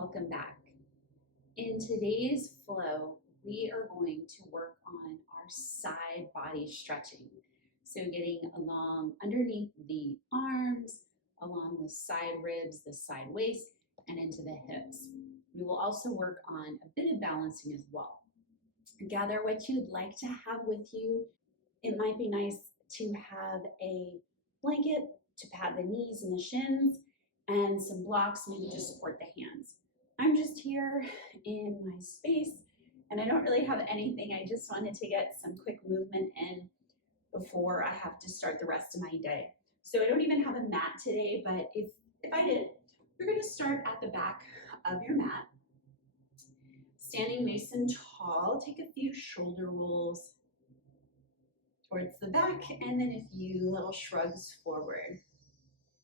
Welcome back. In today's flow, we are going to work on our side body stretching. So getting along underneath the arms, along the side ribs, the side waist, and into the hips. We will also work on a bit of balancing as well. Gather what you'd like to have with you. It might be nice to have a blanket to pad the knees and the shins and some blocks maybe to support the hands. I'm just here in my space and I don't really have anything. I just wanted to get some quick movement in before I have to start the rest of my day. So I don't even have a mat today, but if I did, you're going to start at the back of your mat. Standing nice and tall, take a few shoulder rolls towards the back and then a few little shrugs forward.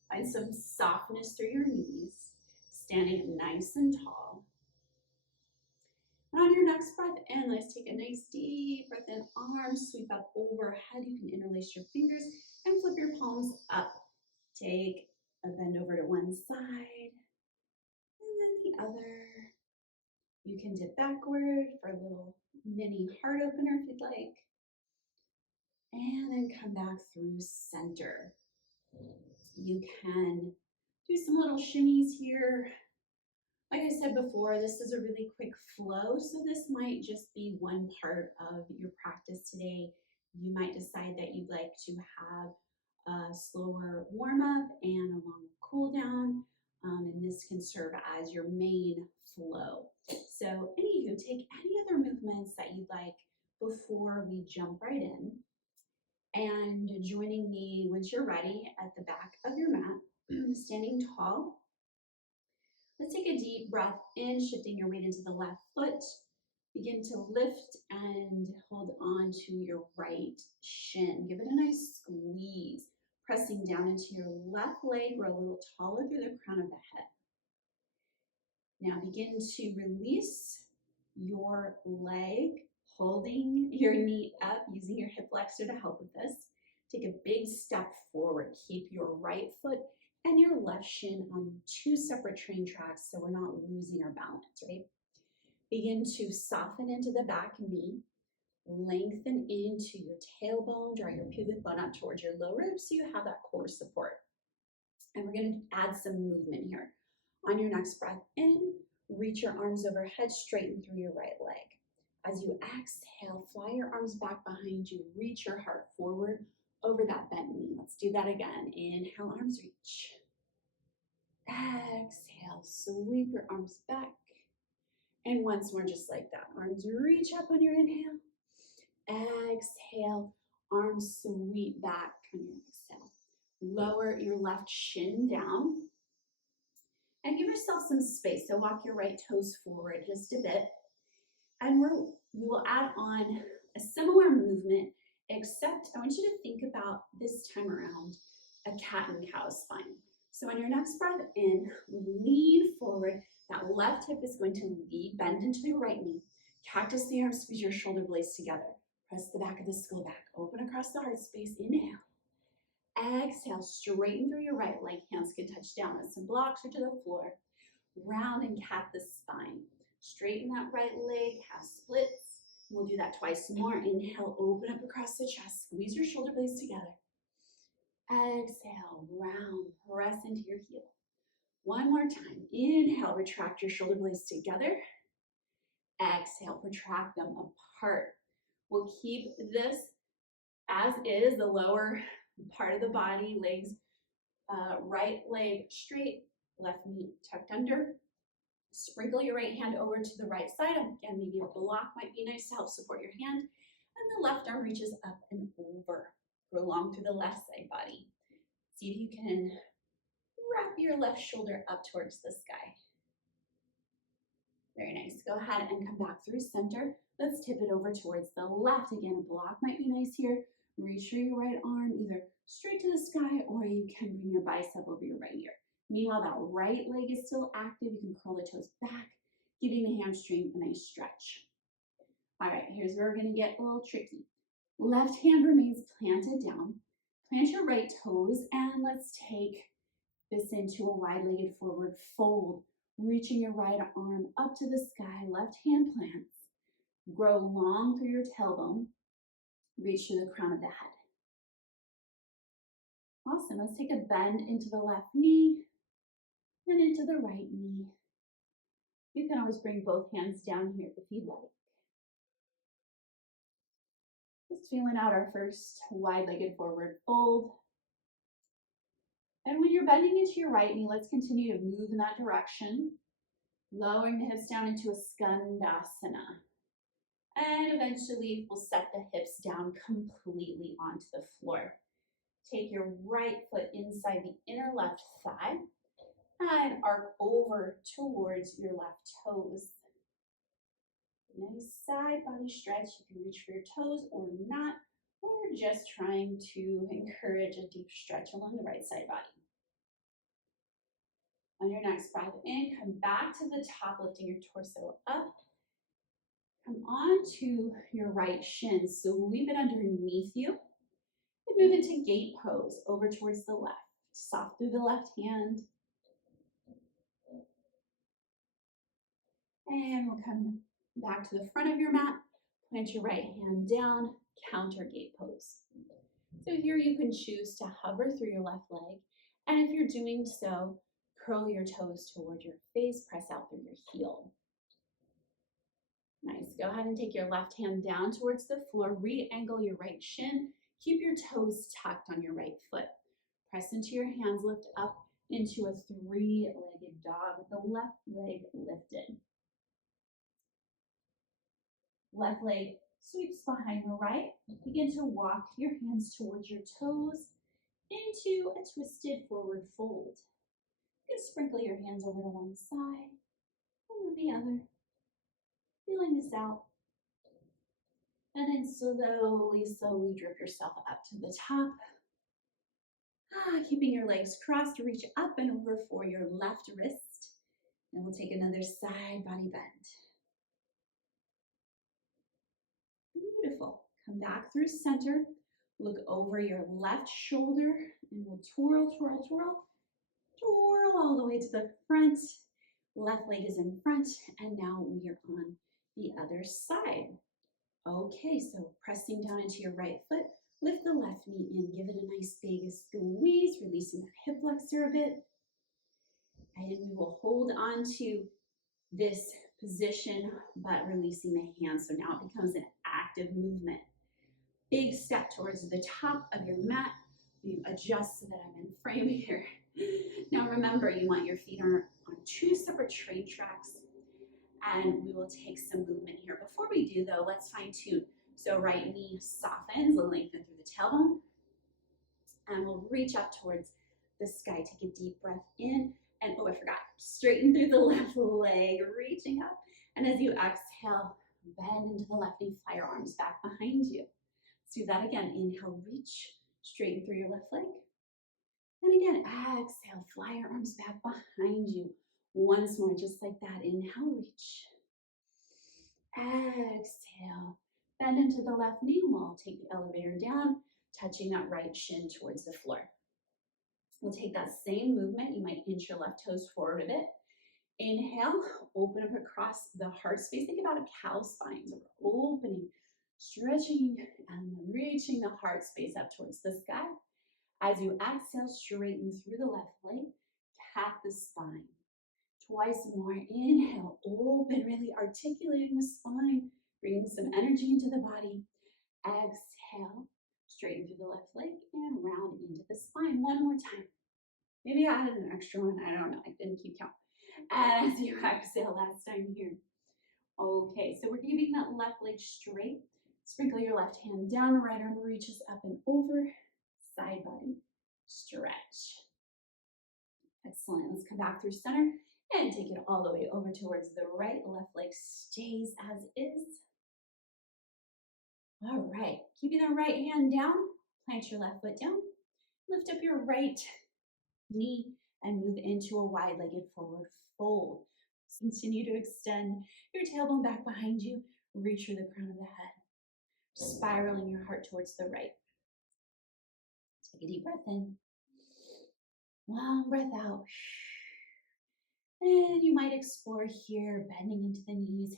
Find some softness through your knees, standing nice and tall. And on your next breath in, let's take a nice deep breath in, arms sweep up overhead. You can interlace your fingers and flip your palms up. Take a bend over to one side and then the other. You can dip backward for a little mini heart opener if you'd like. And then come back through center. You can do some little shimmies here. Like I said before, this is a really quick flow, so this might just be one part of your practice today. You might decide that you'd like to have a slower warm-up and a longer cool down, and this can serve as your main flow. So anywho, take any other movements that you'd like before we jump right in. And joining me once you're ready at the back of your mat, standing tall. Let's take a deep breath in, shifting your weight into the left foot. Begin to lift and hold on to your right shin. Give it a nice squeeze, pressing down into your left leg, grow a little taller through the crown of the head. Now begin to release your leg, holding your knee up, using your hip flexor to help with this. Take a big step forward. Keep your right foot and your left shin on two separate train tracks so we're not losing our balance, right? Begin to soften into the back knee, lengthen into your tailbone, draw your pubic bone up towards your low ribs so you have that core support. And we're going to add some movement here. On your next breath in, reach your arms overhead, straighten through your right leg. As you exhale, fly your arms back behind you, reach your heart forward over that bent knee. Let's do that again. Inhale, arms reach. Exhale, sweep your arms back. And once more, just like that. Arms reach up on your inhale. Exhale, arms sweep back on your exhale. Lower your left shin down. And give yourself some space. So walk your right toes forward just a bit. And we will add on a similar movement, except I want you to think about this time around a cat and cow spine. So on your next breath in, lean forward. That left hip is going to bend into the right knee. Cactus the arms, squeeze your shoulder blades together. Press the back of the skull back. Open across the heart space. Inhale. Exhale, straighten through your right leg. Hands can touch down with some blocks or to the floor. Round and cat the spine. Straighten that right leg, half splits. We'll do that twice more. Inhale, open up across the chest. Squeeze your shoulder blades together. Exhale, round, press into your heel. One more time. Inhale, retract your shoulder blades together. Exhale, protract them apart. We'll keep this as is, the lower part of the body, legs, right leg straight, left knee tucked under. Sprinkle your right hand over to the right side. Again, maybe a block might be nice to help support your hand. And the left arm reaches up and over. Prolong through the left side body. See if you can wrap your left shoulder up towards the sky. Very nice. Go ahead and come back through center. Let's tip it over towards the left. Again, a block might be nice here. Reach for your right arm either straight to the sky or you can bring your bicep over your right ear. Meanwhile, that right leg is still active. You can curl the toes back, giving the hamstring a nice stretch. All right, here's where we're going to get a little tricky. Left hand remains planted down. Plant your right toes, and let's take this into a wide-legged forward fold. Reaching your right arm up to the sky, left hand plants. Grow long through your tailbone. Reach to the crown of the head. Awesome. Let's take a bend into the left knee and into the right knee. You can always bring both hands down here if you'd like. Just feeling out our first wide-legged forward fold. And when you're bending into your right knee, let's continue to move in that direction, lowering the hips down into a skandasana. And eventually we'll set the hips down completely onto the floor. Take your right foot inside the inner left thigh and arc over towards your left toes. Nice side body stretch. You can reach for your toes or not, or just trying to encourage a deep stretch along the right side body. On your next breath in, come back to the top, lifting your torso up. Come on to your right shin, so leave it underneath you. And move into gate pose, over towards the left. Soft through the left hand. And we'll come back to the front of your mat. Plant your right hand down, counter gate pose. So here you can choose to hover through your left leg. And if you're doing so, curl your toes toward your face, press out through your heel. Nice. Go ahead and take your left hand down towards the floor. Re-angle your right shin. Keep your toes tucked on your right foot. Press into your hands, lift up into a three-legged dog with the left leg lifted. Left leg sweeps behind the right. Begin to walk your hands towards your toes into a twisted forward fold. You can sprinkle your hands over to one side and then the other. Feeling this out. And then slowly drip yourself up to the top. Keeping your legs crossed, reach up and over for your left wrist. And we'll take another side body bend. Beautiful. Come back through center. Look over your left shoulder and we'll twirl, twirl, twirl. Twirl all the way to the front. Left leg is in front. And now we are on the other side. Okay, so pressing down into your right foot. Lift the left knee in. Give it a nice big squeeze. Releasing that hip flexor a bit. And we will hold on to this position, but releasing the hands. So now it becomes an active movement. Big step towards the top of your mat. You adjust so that I'm in frame here. Now remember, you want your feet on two separate train tracks, and we will take some movement here. Before we do though, let's fine tune. So right knee softens, lengthen through the tailbone, and we'll reach up towards the sky. Take a deep breath in, and oh, I forgot, straighten through the left leg, reaching up. And as you exhale, bend into the left knee, fly your arms back behind you. Let's do that again. Inhale, reach, straighten through your left leg. And again, exhale, fly your arms back behind you. Once more, just like that. Inhale, reach. Exhale, bend into the left knee. We'll take the elevator down, touching that right shin towards the floor. We'll take that same movement. You might inch your left toes forward a bit. Inhale, open up across the heart space. Think about a cow spine. So we're opening, stretching, and reaching the heart space up towards the sky. As you exhale, straighten through the left leg, tap the spine. Twice more. Inhale, open, really articulating the spine, bringing some energy into the body. Exhale, straighten through the left leg and round into the spine. One more time. Maybe I added an extra one. I don't know. I didn't keep count. And as you exhale, last time here. Okay, so we're keeping that left leg straight. Sprinkle your left hand down, right arm reaches up and over. Side body stretch. Excellent. Let's come back through center and take it all the way over towards the right. Left leg stays as is. All right. Keeping the right hand down. Plant your left foot down. Lift up your right knee and move into a wide-legged forward fold. Continue to extend your tailbone back behind you. Reach for the crown of the head. Spiraling your heart towards the right. Take a deep breath in. Long breath out. And you might explore here, bending into the knees,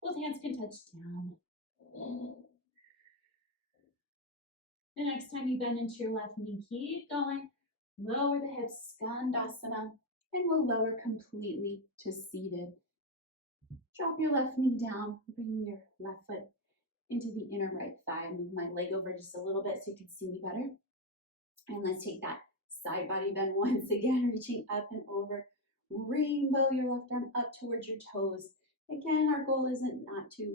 both hands can touch down. The next time you bend into your left knee, keep going. Lower the hips, Skandasana, and we'll lower completely to seated. Drop your left knee down, bring your left foot into the inner right thigh. Move my leg over just a little bit so you can see me better. And let's take that side body bend once again, reaching up and over. Rainbow your left arm up towards your toes. Again, our goal isn't not to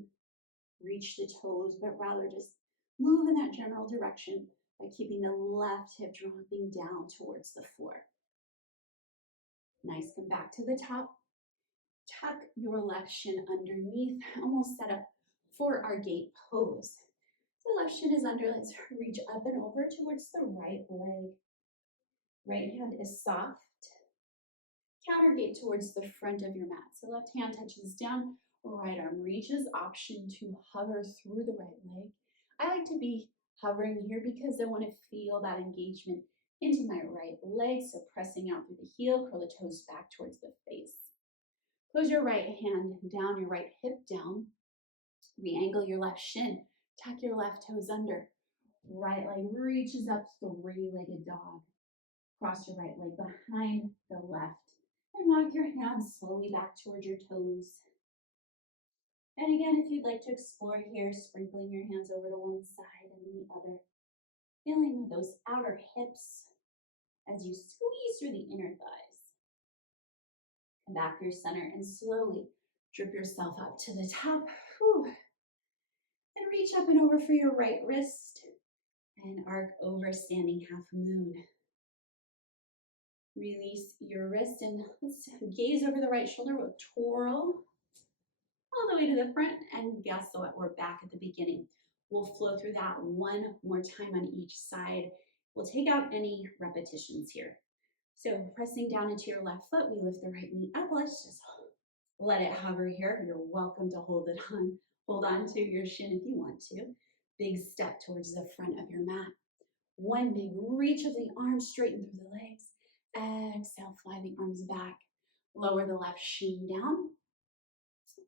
reach the toes, but rather just move in that general direction by keeping the left hip dropping down towards the floor. Nice, come back to the top. Tuck your left shin underneath, almost set up for our gate pose. The left shin is under, let's reach up and over towards the right leg. Right hand is soft. Counter gate towards the front of your mat. So left hand touches down, right arm reaches, option to hover through the right leg. I like to be hovering here because I want to feel that engagement into my right leg. So pressing out through the heel, curl the toes back towards the face. Close your right hand down, your right hip down. Re-angle your left shin. Tuck your left toes under. Right leg reaches up, three-legged dog. Cross your right leg behind the left. And walk your hands slowly back towards your toes. And again, if you'd like to explore here, sprinkling your hands over to one side and the other. Feeling those outer hips as you squeeze through the inner thighs. Come back to your center and slowly drip yourself up to the top. Whew. And reach up and over for your right wrist. And arc over, standing half moon. Release your wrist and let's gaze over the right shoulder. We'll twirl all the way to the front, and guess what? We're back at the beginning. We'll flow through that one more time on each side. We'll take out any repetitions here. So pressing down into your left foot, we lift the right knee up. Let's just let it hover here. You're welcome to hold it on. Hold on to your shin if you want to. Big step towards the front of your mat. One big reach of the arms, straighten through the legs. Exhale, fly the arms back. Lower the left shin down.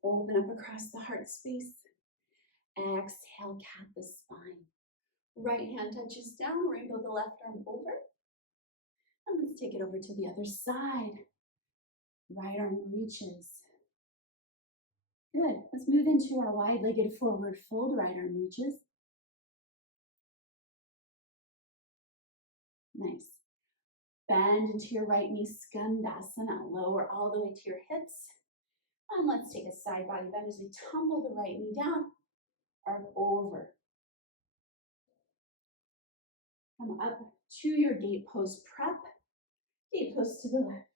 Open up across the heart space. Exhale, cat the spine. Right hand touches down, rainbow the left arm over. And let's take it over to the other side. Right arm reaches. Good. Let's move into our wide-legged forward fold. Right arm reaches. Nice. Bend into your right knee, Skandasana. Lower all the way to your hips. And let's take a side body bend as we tumble the right knee down, arc over. Come up to your gate pose prep. Gate pose to the left.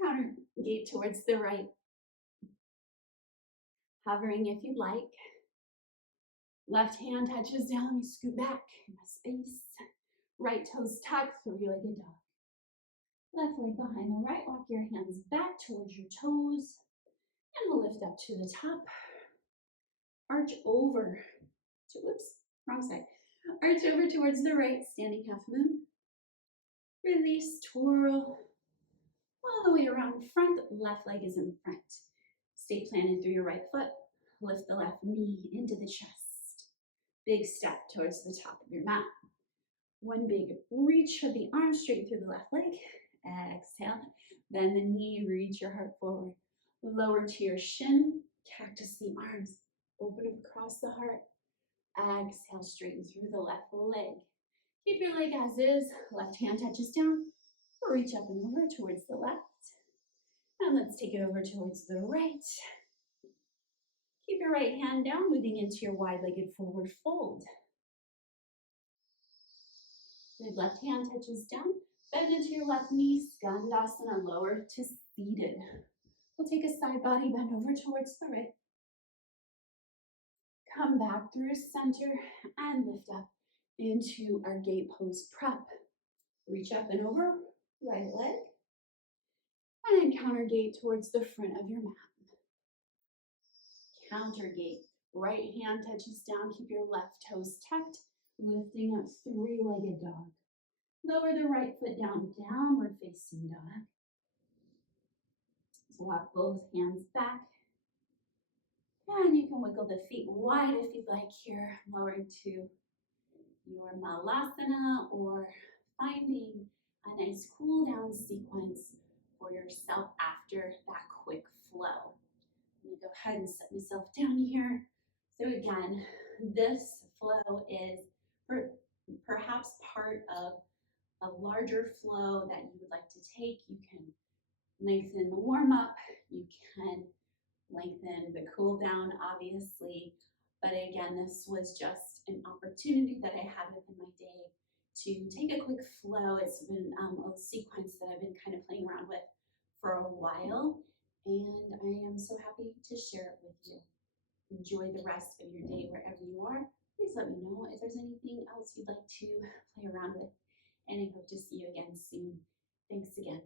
Counter gate towards the right. Hovering if you'd like. Left hand touches down, you scoot back in the space. Right toes tuck, three-legged dog. Left leg behind the right, walk your hands back towards your toes. And we'll lift up to the top. Arch over to, whoops, wrong side. Arch over towards the right, standing half moon. Release, twirl. All the way around front, left leg is in front. Stay planted through your right foot. Lift the left knee into the chest. Big step towards the top of your mat. One big reach of the arm straight through the left leg. Exhale. Bend the knee, reach your heart forward. Lower to your shin. Cactus the arms. Open up across the heart. Exhale, straighten through the left leg. Keep your leg as is. Left hand touches down. Reach up and over towards the left. And let's take it over towards the right. Keep your right hand down, moving into your wide-legged forward fold. Good, left hand touches down. Bend into your left knee, Skandasana, lower to seated. We'll take a side body bend over towards the right. Come back through center and lift up into our gate pose prep. Reach up and over, right leg. And counter gate towards the front of your mat. Counter gate. Right hand touches down. Keep your left toes tucked. Lifting up, three-legged dog. Lower the right foot down, downward facing dog. walk both hands back. And you can wiggle the feet wide if you'd like here, lowering to your malasana or finding a nice cool down sequence for yourself after that quick flow. I'm gonna go ahead and set myself down here. So again, this flow is perhaps part of a larger flow that you would like to take. You can lengthen the warm up, you can lengthen the cool down, obviously. But again, this was just an opportunity that I had within my day to take a quick flow. It's been a sequence that I've been kind of playing around with for a while, and I am so happy to share it with you. Enjoy the rest of your day wherever you are. Please let me know if there's anything else you'd like to play around with, and I hope to see you again soon. Thanks again.